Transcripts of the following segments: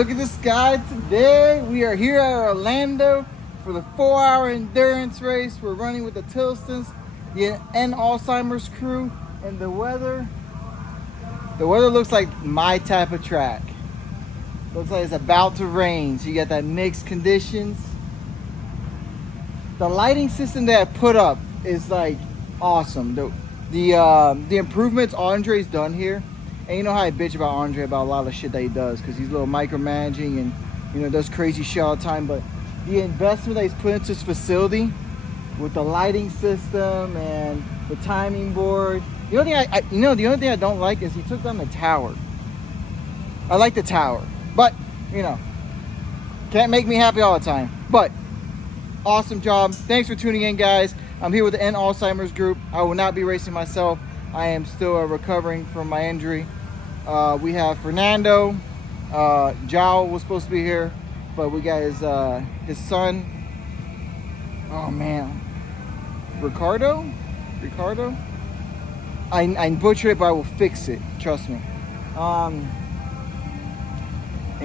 look at the sky today. We are here at Orlando for the 4-hour endurance race. We're running with the Tillotsons, the N Alzheimer's crew, and the weather looks like my type of track. Looks like it's about to rain, so you got that mixed conditions. The lighting system that I put up is like awesome. The improvements Andre's done here, and you know how I bitch about Andre about a lot of shit that he does because he's a little micromanaging and, you know, does crazy shit all the time. But the investment that he's put into this facility with the lighting system and the timing board. The only thing I don't like is he took down the tower. I like the tower, but you know, can't make me happy all the time. But awesome job. Thanks for tuning in, guys. I'm here with the N Alzheimer's group. I will not be racing myself. I am still recovering from my injury. We have Fernando. Jao was supposed to be here, but we got his son. Oh man, Ricardo. I butchered it, but I will fix it. Trust me. No, I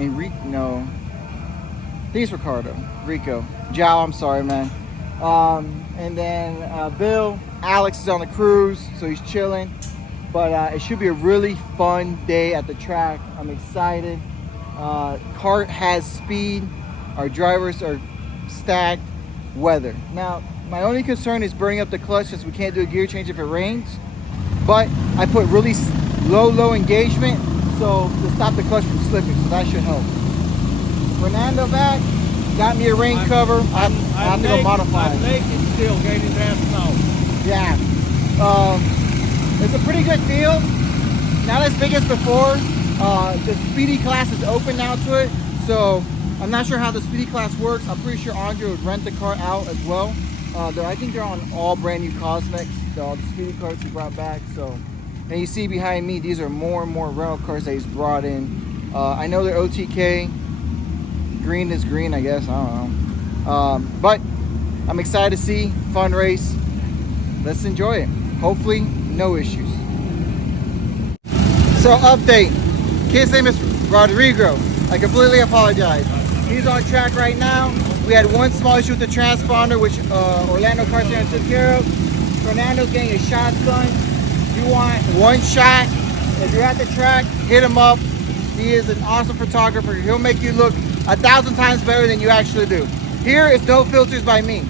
think it's Rico. Jao, I'm sorry, man. And then Bill, Alex is on the cruise, so he's chilling. But it should be a really fun day at the track. I'm excited. Kart has speed. Our drivers are stacked. Weather. Now, my only concern is burning up the clutch since we can't do a gear change if it rains. But I put really low engagement so to stop the clutch from slipping, so that should help. Fernando back. Got me a rain cover. I have to go modify it. I'm naked still, getting dressed now. Yeah. It's a pretty good field. Not as big as before. The speedy class is open now to it. So I'm not sure how the speedy class works. I'm pretty sure Andre would rent the car out as well. I think they're on all brand new cosmetics. The speedy cars he brought back. So, and you see behind me, these are more and more rental cars that he's brought in. I know they're OTK. Green is green, I guess. I don't know. But I'm excited to see. Fun race. Let's enjoy it. Hopefully, no issues. So, update. Kid's name is Rodrigo. I completely apologize. He's on track right now. We had one small issue with the transponder, which Orlando Kart Center took care of. Fernando's getting a shotgun. If you want one shot, if you're at the track, hit him up. He is an awesome photographer. He'll make you look 1,000 times better than you actually do. Here is no filters by me.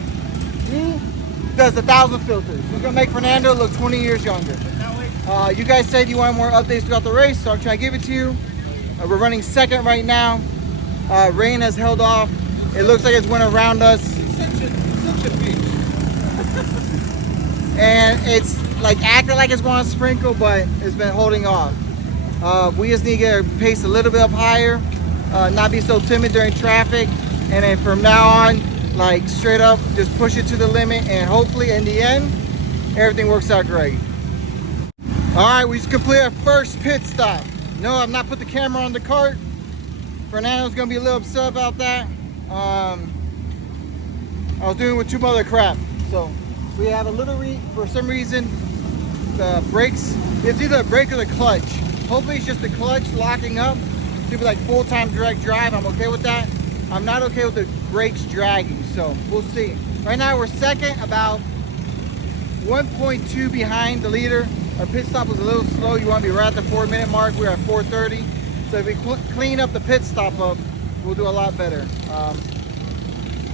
He does 1,000 filters. He's gonna make Fernando look 20 years younger. You guys said you wanted more updates throughout the race, so I'm trying to give it to you. We're running second right now. Rain has held off. It looks like it's went around us. Such a beach. And it's like acting like it's going to sprinkle, but it's been holding off. We just need to get our pace a little bit up higher, not be so timid during traffic, and then from now on, like straight up, just push it to the limit, and hopefully in the end, everything works out great. All right, we just completed our first pit stop. No, I've not put the camera on the cart. Fernando's gonna be a little upset about that. I was doing with too much other crap. So we have a little, for some reason, the brakes, it's either a brake or the clutch. Hopefully it's just the clutch locking up. Should be like full-time direct drive. I'm okay with that. I'm not okay with the brakes dragging, so we'll see. Right now we're second, about 1.2 behind the leader. Our pit stop was a little slow. You want to be right at the 4-minute mark. We're at 4:30. So if we clean up the pit stop up, we'll do a lot better.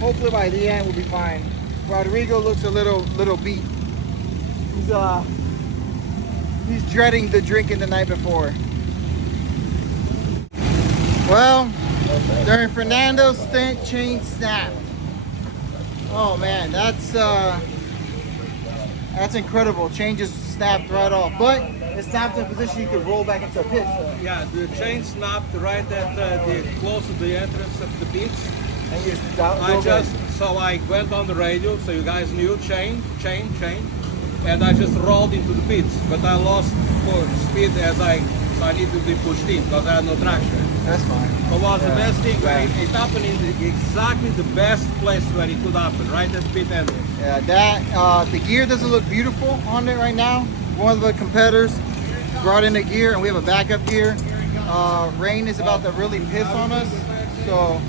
Hopefully by the end we'll be fine. Rodrigo looks a little beat. He's dreading the drinking the night before. Well, during Fernando's stint, chain snapped. Oh man, that's incredible. Chain just snapped right off, but it snapped in a position you could roll back into a pit. So. Yeah, the chain snapped right at close to the entrance of the beach. And you so I went on the radio, so you guys knew chain, and I just rolled into the pits, but I lost speed so I need to be pushed in because I had no traction. That's fine. But was the best thing, it happened in exactly the best place where it could happen, right at the pit entrance. Yeah, the gear doesn't look beautiful on it right now. One of the competitors brought in a gear, and we have a backup gear. Rain is about to really piss on us, so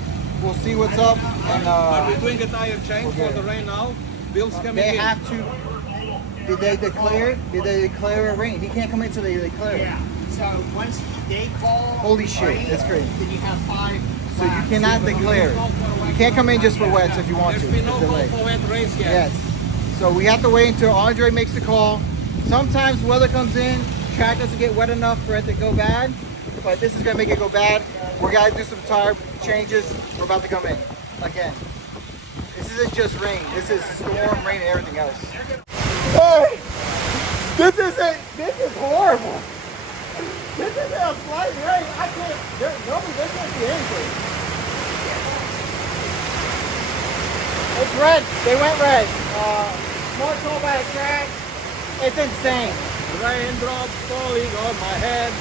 we'll see what's up. And Are we doing a tire change for the rain now? Bill's coming they in. have to. Did they declare it? Did they declare a rain? He can't come in until they declare it. Yeah. So once they call, Holy shit, rain, that's crazy. then you have 5. So you cannot declare it. You can't come in just for wets if you want to. There's been no It's call delayed. for wet race yet. Yes. So we have to wait until Andre makes the call. Sometimes weather comes in, track doesn't get wet enough for it to go bad, but this is gonna make it go bad. We're gonna do some tire changes. We're about to come in again. This isn't just rain. This is storm, rain, and everything else. Hey, this is horrible. This is a slight rain. I can't. There can't be anything. It's red. They went red. More told by a track. It's insane. Raindrops falling on my head.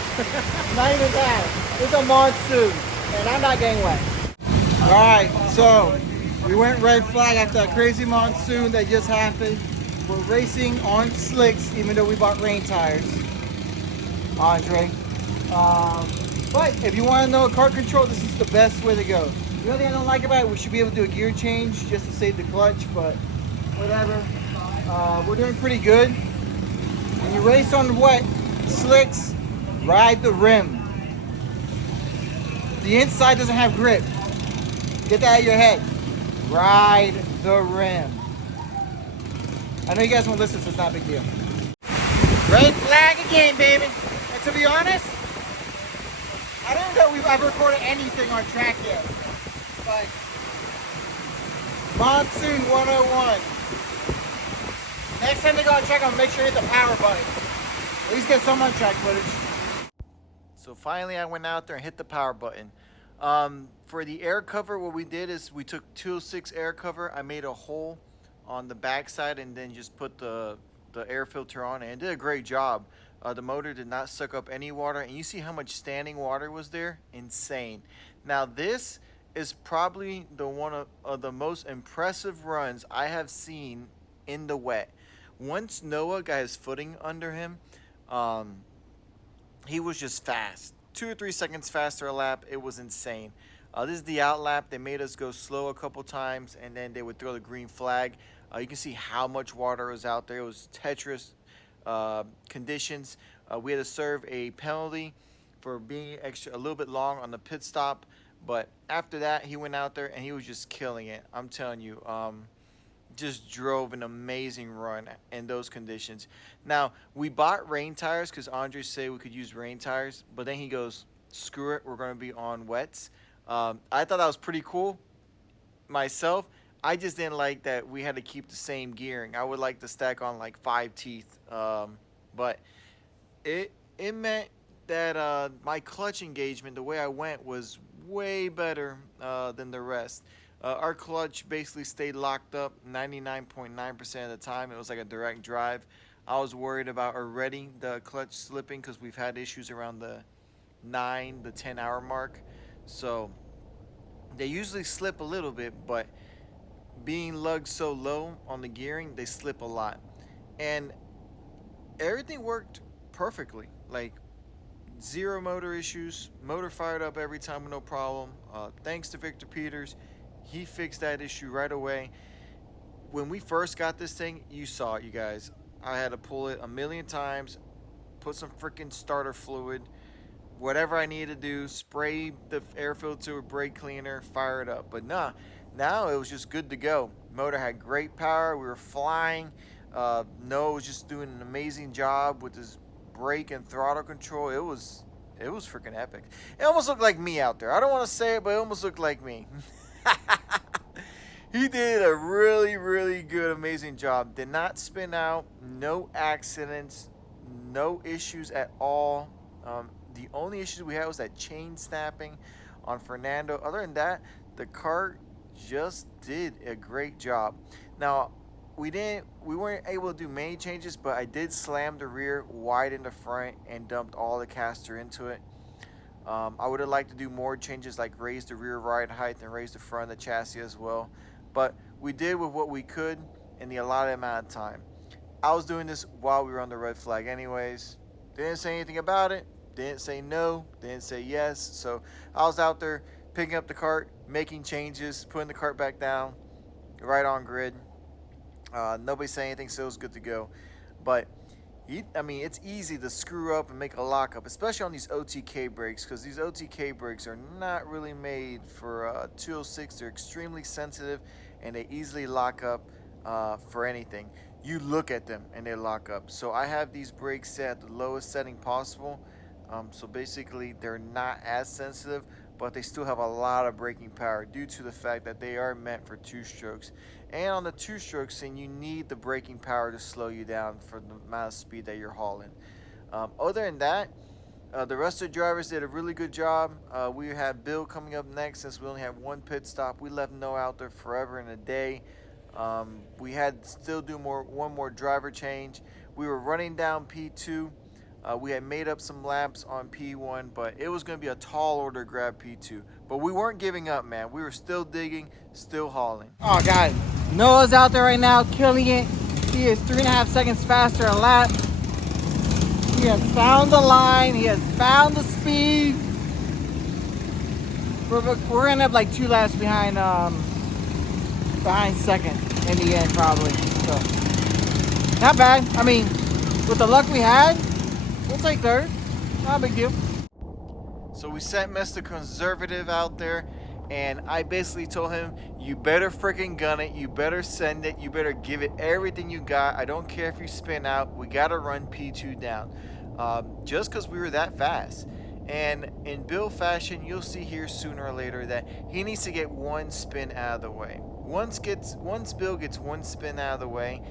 Not even that. It's a monsoon, and I'm not getting wet. All right, so we went red flag after a crazy monsoon that just happened. We're racing on slicks, even though we bought rain tires, Andre. But if you want to know kart control, this is the best way to go. The only thing I don't like about it, we should be able to do a gear change just to save the clutch, but whatever. We're doing pretty good. When you race on wet slicks, ride the rim. The inside doesn't have grip. Get that out of your head. Ride the rim. I know you guys won't listen, so it's not a big deal. Red flag again, baby. And to be honest, I don't know if we've ever recorded anything on track yet. But Monsoon 101. Next time they go on track, I'm gonna make sure to hit the power button. At least get some on track footage. So finally I went out there and hit the power button. For the air cover, what we did is we took 206 air cover. I made a hole on the backside and then just put the air filter on, and it did a great job. The motor did not suck up any water, and you see how much standing water was there? Insane. Now this is probably one of the most impressive runs I have seen in the wet. Once Noah got his footing under him, he was just fast. 2 or 3 seconds faster a lap. It was insane. This is the out lap. They made us go slow a couple times, and then they would throw the green flag. You can see how much water was out there. It was treacherous conditions. We had to serve a penalty for being a little bit long on the pit stop. But after that, he went out there and he was just killing it. I'm telling you, just drove an amazing run in those conditions. Now, we bought rain tires because Andre said we could use rain tires, but then he goes, screw it, we're going to be on wets. I thought that was pretty cool myself. I just didn't like that we had to keep the same gearing. I would like to stack on like 5 teeth. But it meant that my clutch engagement, the way I went, was way better than the rest. Our clutch basically stayed locked up 99.9% of the time. It was like a direct drive. I was worried about already the clutch slipping because we've had issues around the 9 to 10 hour mark. So they usually slip a little bit, but being lugged so low on the gearing, they slip a lot. And everything worked perfectly. Like, zero motor issues. Motor fired up every time with no problem. Thanks to Victor Peters. He fixed that issue right away. When we first got this thing, you saw it, you guys. I had to pull it a million times, put some freaking starter fluid, whatever I needed to do, spray the air filter with brake cleaner, fire it up. But nah, now it was just good to go. Motor had great power. We were flying. Noah was just doing an amazing job with his brake and throttle control. It was freaking epic. It almost looked like me out there. I don't want to say it, but it almost looked like me. He did a really, really good, amazing job. Did not spin out. No accidents. No issues at all. The only issues we had was that chain snapping on Fernando. Other than that, the kart just did a great job. Now, we weren't able to do many changes, but I did slam the rear wide in the front and dumped all the caster into it. I would have liked to do more changes, like raise the rear ride height and raise the front of the chassis as well. But we did with what we could in the allotted amount of time. I was doing this while we were on the red flag anyways. Didn't say anything about it. Didn't say no, didn't say yes. So I was out there picking up the cart, making changes, putting the cart back down, right on grid. Nobody said anything, so it was good to go. But I mean, it's easy to screw up and make a lockup, especially on these OTK brakes, because these OTK brakes are not really made for 206. They're extremely sensitive, and they easily lock up for anything. You look at them and they lock up. So I have these brakes set at the lowest setting possible. So basically, they're not as sensitive, but they still have a lot of braking power due to the fact that they are meant for 2-strokes. And on the 2-strokes, then you need the braking power to slow you down for the amount of speed that you're hauling. Other than that, the rest of the drivers did a really good job. We have Bill coming up next since we only have one pit stop. We left Noah out there forever in a day. We had still do one more driver change. We were running down P2. We had made up some laps on P1, but it was going to be a tall order to grab P2. But we weren't giving up, man. We were still digging, still hauling. Oh, God. Noah's out there right now killing it. He is 3.5 seconds faster a lap. He has found the line. He has found the speed. We're going to end up like 2 laps behind second in the end, probably. So, not bad. I mean, with the luck we had, we'll take third. Not a big deal. So we sent Mr. Conservative out there, and I basically told him, you better freaking gun it, you better send it, you better give it everything you got. I don't care if you spin out, we got to run P2 down. Just because we were that fast. And in Bill fashion, you'll see here sooner or later that he needs to get one spin out of the way. Once Bill gets one spin out of the way,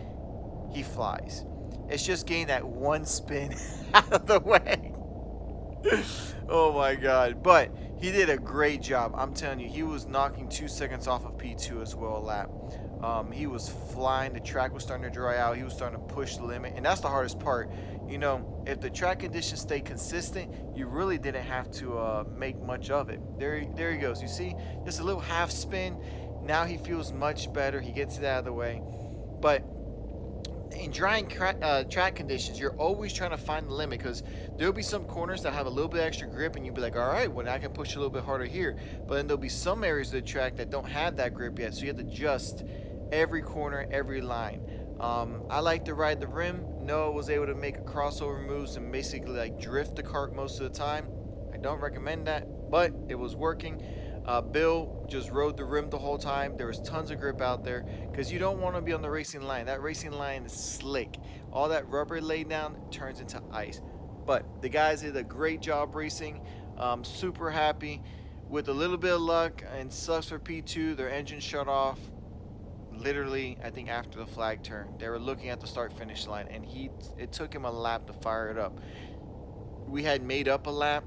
he flies. It's just getting that one spin out of the way. Oh my God. But he did a great job. I'm telling you, he was knocking 2 seconds off of P2 as well a lap. He was flying. The track was starting to dry out. He was starting to push the limit. And that's the hardest part. You know, if the track conditions stay consistent, you really didn't have to make much of it. There he goes. You see, just a little half spin. Now he feels much better. He gets it out of the way. But in drying track conditions, you're always trying to find the limit, because there'll be some corners that have a little bit extra grip and you'll be like, all right, well, I can push a little bit harder here. But then there'll be some areas of the track that don't have that grip yet, so you have to adjust every corner, every line. I like to ride the rim. Noah was able to make a crossover moves and basically like drift the cart most of the time. I don't recommend that, but it was working. Bill just rode the rim the whole time. There was tons of grip out there, because you don't want to be on the racing line. That racing line is slick. All that rubber laid down turns into ice. But the guys did a great job racing. Super happy. With a little bit of luck, and sucks for P2, their engine shut off literally, I think, after the flag turn. They were looking at the start-finish line, and it took him a lap to fire it up. We had made up a lap,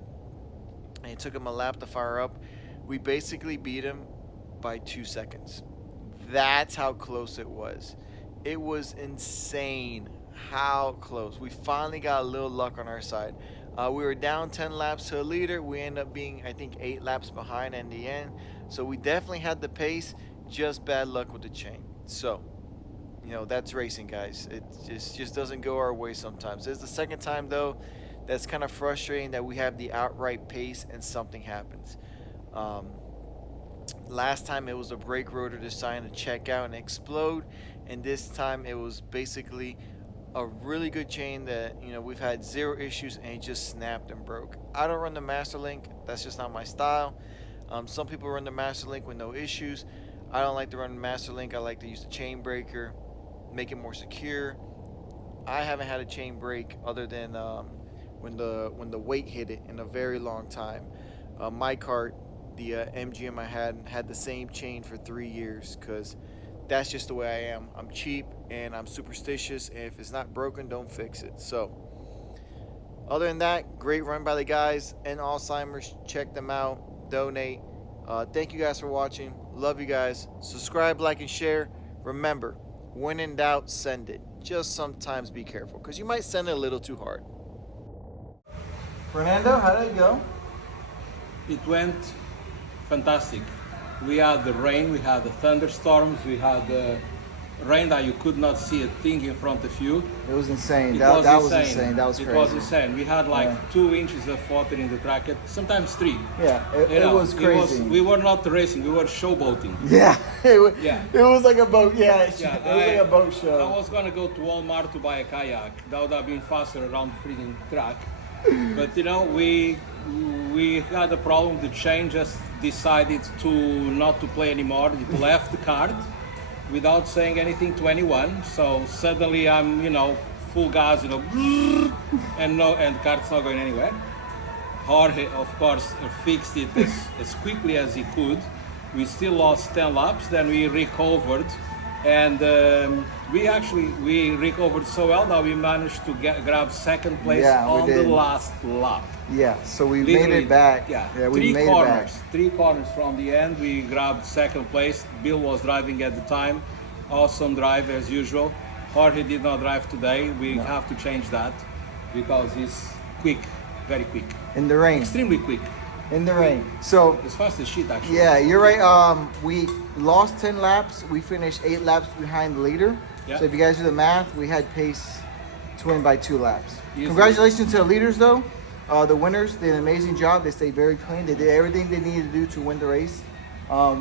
and it took him a lap to fire up. We basically beat him by 2 seconds. That's how close it was. It was insane how close. We finally got a little luck on our side. We were down 10 laps to a leader. We ended up being, I think, 8 laps behind in the end. So we definitely had the pace, just bad luck with the chain. So, you know, that's racing, guys. It just doesn't go our way sometimes. It's the second time, though, that's kind of frustrating, that we have the outright pace and something happens. Last time it was a brake rotor deciding to check out and explode, and this time it was basically a really good chain that, you know, we've had 0 issues, and it just snapped and broke. I don't run the Master Link. That's just not my style. Some people run the Master Link with no issues. I don't like to run the Master Link. I like to use the chain breaker, make it more secure. I haven't had a chain break other than when the weight hit it in a very long time. My cart, the MGM I had the same chain for 3 years, because that's just the way I am. I'm cheap and I'm superstitious, and if it's not broken, don't fix it. So other than that, great run by the guys and Alzheimer's. Check them out, donate. Thank you guys for watching. Love you guys. Subscribe, like, and share. Remember, when in doubt, send it. Just sometimes be careful, because you might send it a little too hard. Fernando, how did it go? It went fantastic. We had the rain, we had the thunderstorms, we had rain that you could not see a thing in front of you. It was insane. It That was was insane. That was It crazy. was insane. We had like Yeah. 2 inches of water in the track, sometimes 3. Yeah, You it know, was crazy. we were not racing, we were showboating. Yeah, Yeah. it was like a boat. Yeah, it was Yeah, like a boat I show. was gonna go to Walmart to buy a kayak. That would have been faster around the freaking track. But you know, we had a problem. The chain just decided to not to play anymore. It left the kart without saying anything to anyone. So suddenly I'm, you know, full gas, you know, and the kart's not going anywhere. Jorge, of course, fixed it as quickly as he could. We still lost 10 laps, then we recovered, and we recovered so well that we managed to grab second place Yeah, we on the did. last lap. Yeah, so we Literally, made it back. Yeah, we 3 made corners, it back. 3 corners from the end. We grabbed second place. Bill was driving at the time. Awesome drive as usual. Jorge did not drive today. We have to change that because he's quick, very quick, In the rain. extremely quick. In the rain. So As fast as shit, actually. yeah, you're right. We lost 10 laps. We finished 8 laps behind the leader. Yeah. So if you guys do the math, we had pace to win by 2 laps. Easily. Congratulations to the leaders, though. The winners did an amazing job. They stayed very clean. They did everything they needed to do to win the race.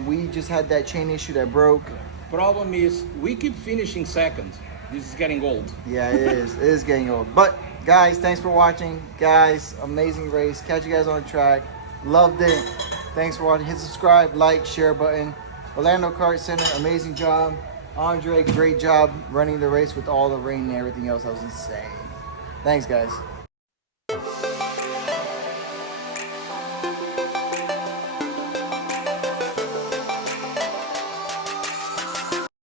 We just had that chain issue that broke. Problem is, we keep finishing second. This is getting old. Yeah, it is. It is getting old. But guys, thanks for watching. Guys, amazing race. Catch you guys on the track. Loved it. Thanks for watching. Hit subscribe, like, share button. Orlando Kart Center, amazing job. Andre, great job running the race with all the rain and everything else. That was insane. Thanks, guys.